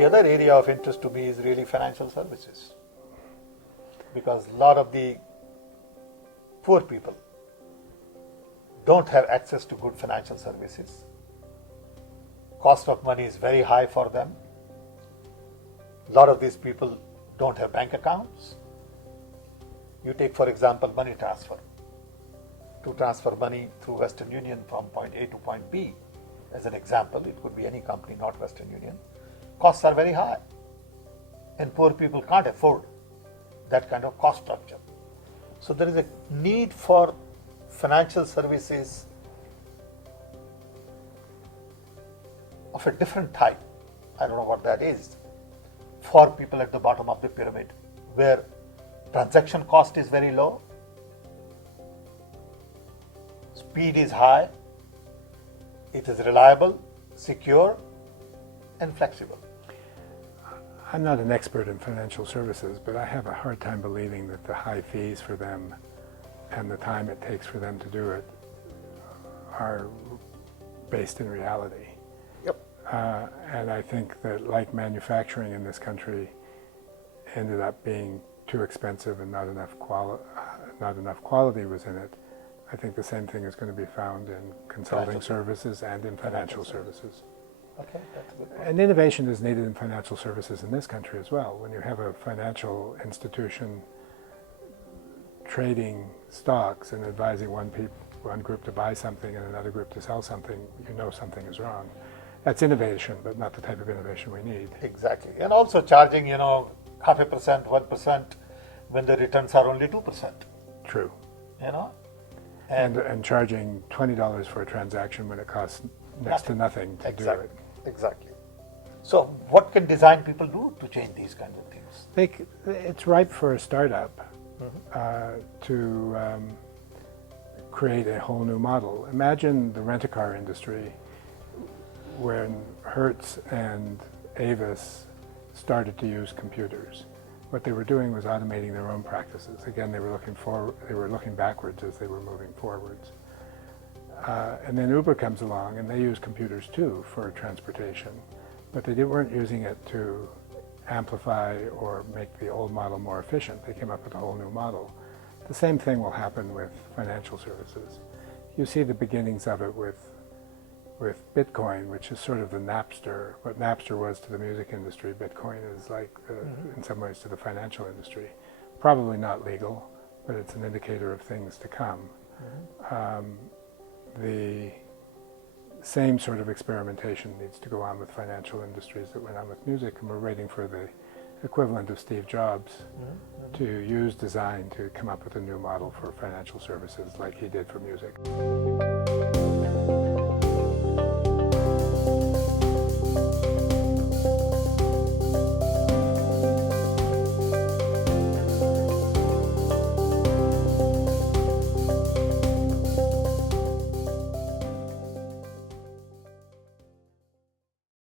The other area of interest to me is really financial services, because a lot of the poor people don't have access to good financial services. Cost of money is very high for them. A lot of these people don't have bank accounts. You take, for example, money transfer. To transfer money through Western Union from point A to point B, as an example, it could be any company, not Western Union, costs are very high. And poor people can't afford that kind of cost structure. So there is a need for financial services of a different type. I don't know what that is. For people at the bottom of the pyramid, where transaction cost is very low, speed is high, it is reliable, secure, and flexible. I'm not an expert in financial services, but I have a hard time believing that the high fees for them and the time it takes for them to do it are based in reality. Yep. And I think that, like manufacturing in this country, ended up being too expensive and not enough quality was in it. I think the same thing is going to be found in consulting services and in financial services. Okay, that's a good point. And innovation is needed in financial services in this country as well. When you have a financial institution trading stocks and advising one group to buy something and another group to sell something, you know something is wrong. That's innovation, but not the type of innovation we need. Exactly. And also charging, 0.5%, 1% when the returns are only 2%. True. And charging $20 for a transaction when it costs next to nothing to do it. Exactly. So what can design people do to change these kinds of things? It's ripe for a startup to create a whole new model. Imagine the rent-a-car industry when Hertz and Avis started to use computers. What they were doing was automating their own practices. Again, they were looking backwards as they were moving forwards. And then Uber comes along, and they use computers too for transportation, but they weren't using it to amplify or make the old model more efficient. They came up with a whole new model. The same thing will happen with financial services. You see the beginnings of it with Bitcoin, which is sort of the Napster. What Napster was to the music industry, Bitcoin is like, in some ways, to the financial industry. Probably not legal, but it's an indicator of things to come. The same sort of experimentation needs to go on with financial industries that went on with music, and we're waiting for the equivalent of Steve Jobs to use design to come up with a new model for financial services like he did for music.